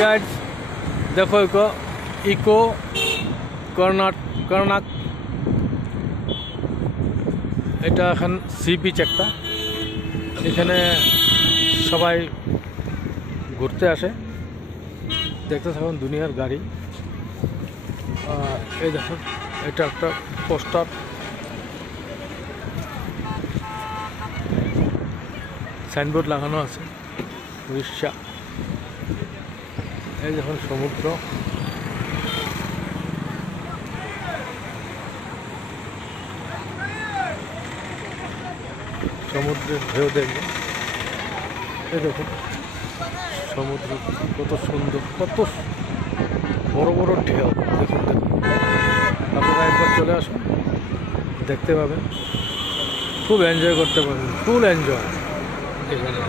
गाइस देखो इको कर्नाक এটা এখন সি বিচ একটা, এখানে সবাই ঘুরতে আসে। দেখতে থাকুন দুনিয়ার গাড়ি। এই দেখুন এটা একটা পোস্টার, সাইনবোর্ড লাগানো আছে উড়িষ্যা। এই দেখুন সমুদ্র, সমুদ্রের ঢেউ দেখবেন। এই দেখুন সমুদ্র কত সুন্দর, কত বড় বড় ঢেউ। দেখুন আপনারা একবার চলে আসুন, দেখতে পাবেন, খুব এনজয় করতে পারবেন, ফুল এনজয় এখানে।